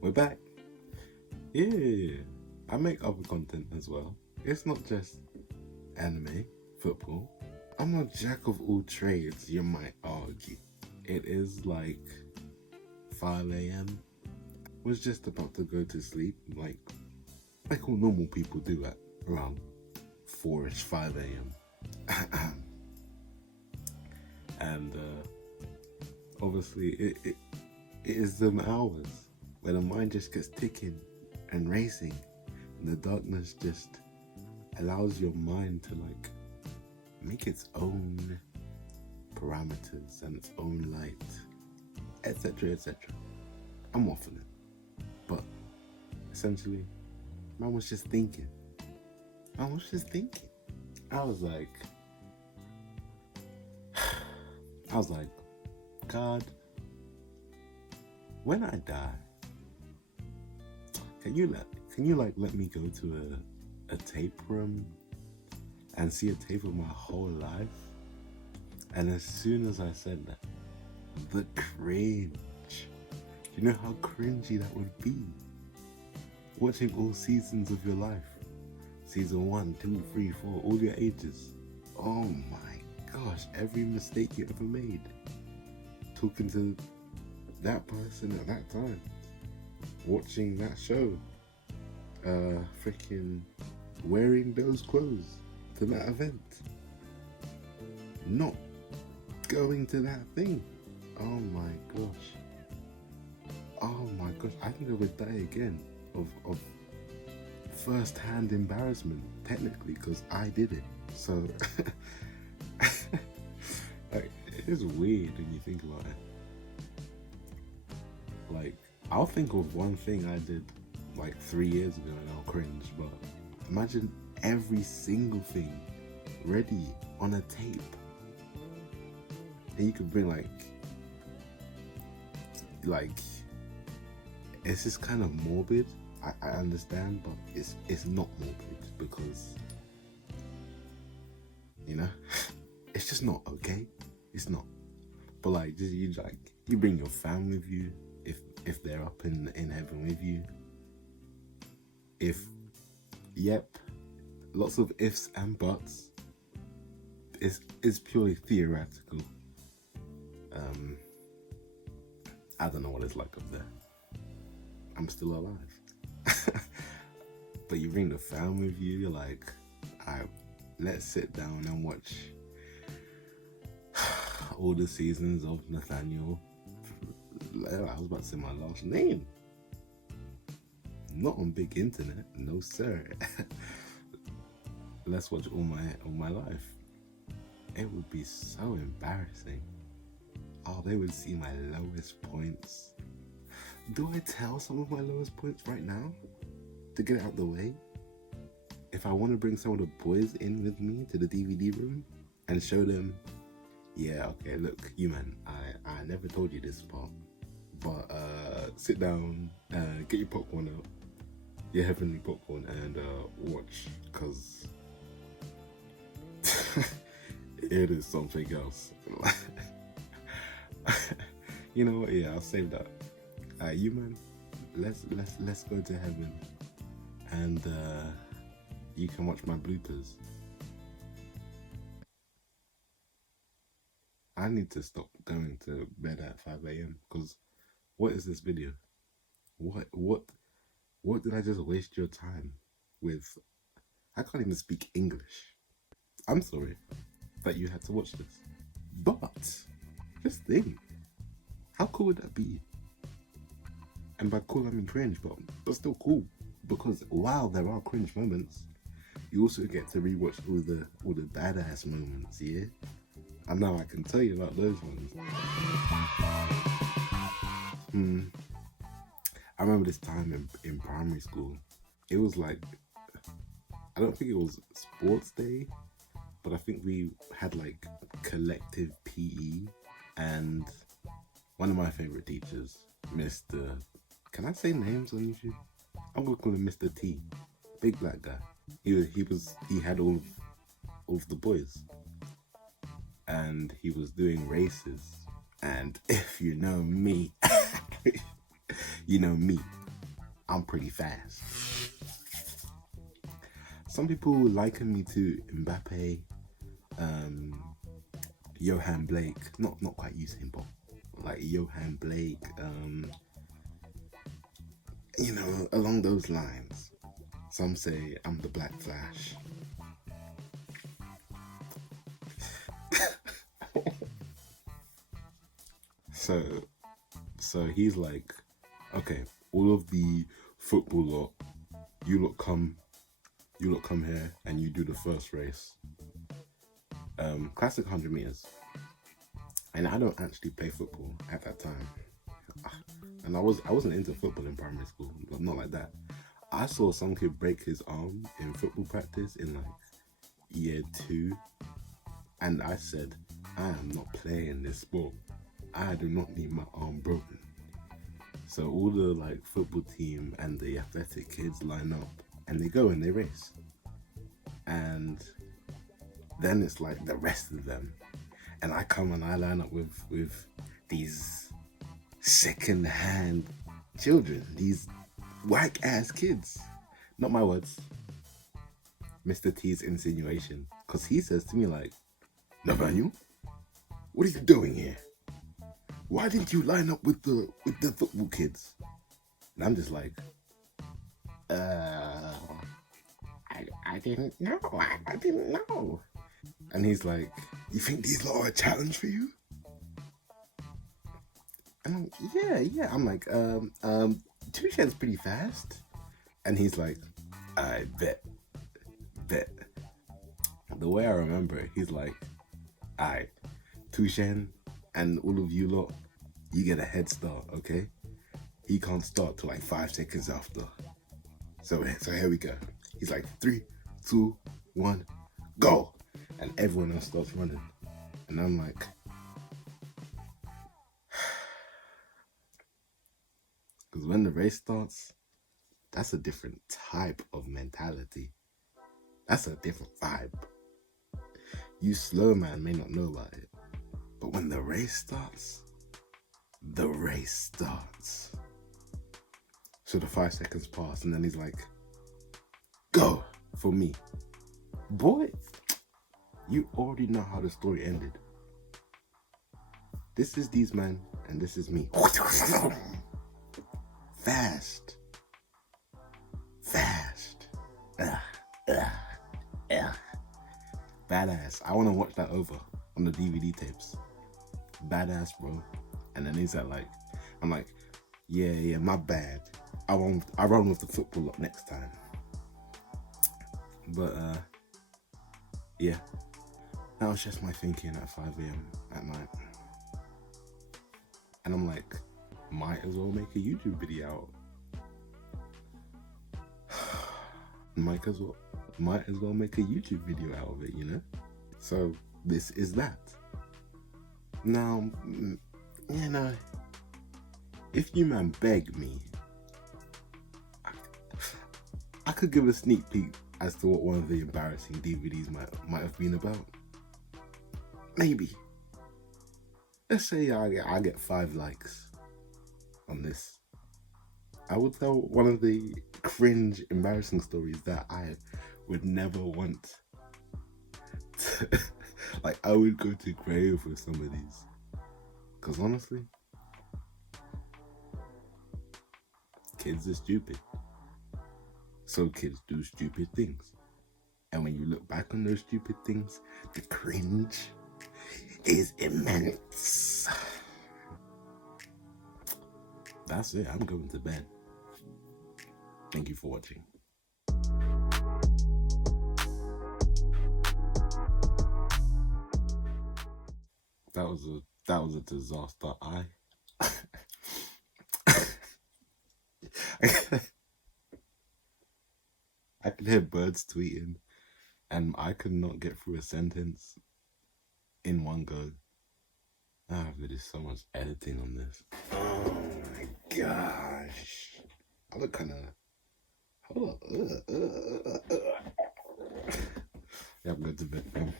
We're back. Yeah, I make other content as well. It's not just anime, football. I'm a jack of all trades, you might argue. It is like 5 a.m. Was just about to go to sleep, like all normal people do at around 4ish, 5 a.m. And obviously, it is them hours where the mind just gets ticking and racing, and the darkness just allows your mind to like make its own parameters and its own light, etc., etc. I'm waffling, but essentially, man was just thinking. I was like, God, when I die, can you let me go to a tape room and see a tape of my whole life? And as soon as I said that, the cringe. You know how cringy that would be? Watching all seasons of your life. Season 1, 2, 3, 4, all your ages. Oh my gosh, every mistake you ever made. Talking to that person at that time. Watching that show. Freaking wearing those clothes to that event. Not going to that thing. Oh my gosh. I think I would die again of first-hand embarrassment, technically, because I did it. So like, it is weird when you think about it. Like, I'll think of one thing I did like 3 years ago and I'll cringe, but imagine every single thing ready on a tape. And you could bring like it's just kind of morbid. I understand, but it's not morbid because, you know, it's just not okay. It's not. But like, you bring your family with you if they're up in heaven with you. Lots of ifs and buts. It's purely theoretical. I don't know what it's like up there. I'm still alive. But you bring the family with you, you're like, alright, let's sit down and watch all the seasons of Nathaniel. I was about to say my last name. Not on big internet, no sir. Let's watch all my life. It would be so embarrassing. Oh, they would see my lowest points. Do I tell some of my lowest points right now to get it out the way? If I want to bring some of the boys in with me to the DVD room and show them, yeah, okay, look, you man, I never told you this part, but sit down, get your popcorn out, your heavenly popcorn, and watch, because it is something else. You know what? Yeah, I'll save that. You man, let's go to heaven, and you can watch my bloopers. I need to stop going to bed at 5 a.m. because what is this video? What did I just waste your time with? I can't even speak English. I'm sorry that you had to watch this, but just think, how cool would that be? And by cool I mean cringe, but still cool, because while there are cringe moments, you also get to rewatch all the badass moments, yeah? And now I can tell you about those ones. I remember this time in primary school. It was like, I don't think it was sports day, but I think we had like collective PE, and one of my favorite teachers, Mr. Can I say names on YouTube? I'm gonna call him Mr. T, big black guy. He had all of the boys, and he was doing races. And if you know me, you know me. I'm pretty fast. Some people liken me to Mbappe, Johan Blake, not quite Usain Bolt, like Johan Blake, along those lines. Some say I'm the Black Flash. So he's like, okay, all of the football lot, you lot come here and you do the first race. Classic 100 meters. And I don't actually play football at that time. And I wasn't into football in primary school, but not like that. I saw some kid break his arm in football practice in like year 2. And I said, I am not playing this sport. I do not need my arm broken. So all the like football team and the athletic kids line up and they go and they race. And then it's like the rest of them. And I come and I line up with these second-hand children, these whack-ass kids. Not my words. Mr. T's insinuation. Because he says to me like, Nathaniel, what are you doing here? Why didn't you line up with the football kids? And I'm just like, I didn't know. I didn't know. And he's like, you think these lot are a challenge for you? And I'm like, yeah. I'm like, Tushen's pretty fast. And he's like, I bet. The way I remember it, he's like, alright, Tushen and all of you lot, you get a head start, okay? He can't start till like 5 seconds after. So here we go. He's like 3, 2, 1, go! And everyone else starts running. And I'm like, because when the race starts, that's a different type of mentality. That's a different vibe. You slow man may not know about it, but when the race starts, the race starts. So the 5 seconds pass, and then he's like, go for me. Boy, you already know how the story ended. This is these men, and this is me. Fast. Badass. I want to watch that over on the DVD tapes. Badass, bro. And then he's like, I'm like, yeah, my bad. I run with the football up next time. But yeah, that was just my thinking at 5 a.m. at night. And I'm like, might as well make a YouTube video out. Might as well make a YouTube video out of it, you know? So this is that. Now, you know, if you man beg me, I could give a sneak peek as to what one of the embarrassing DVDs might have been about. Maybe. Let's say I get 5 likes on this. I would tell one of the cringe, embarrassing stories that I would never want to, like, I would go to grave with some of these. Because honestly, kids are stupid. So kids do stupid things. And when you look back on those stupid things, the cringe is immense. That's it. I'm going to bed. Thank you for watching. That was a disaster. I could hear birds tweeting, and I could not get through a sentence in one go. There is so much editing on this. Oh my gosh. I look kind of... Hold on. Yeah, I'm going to bed.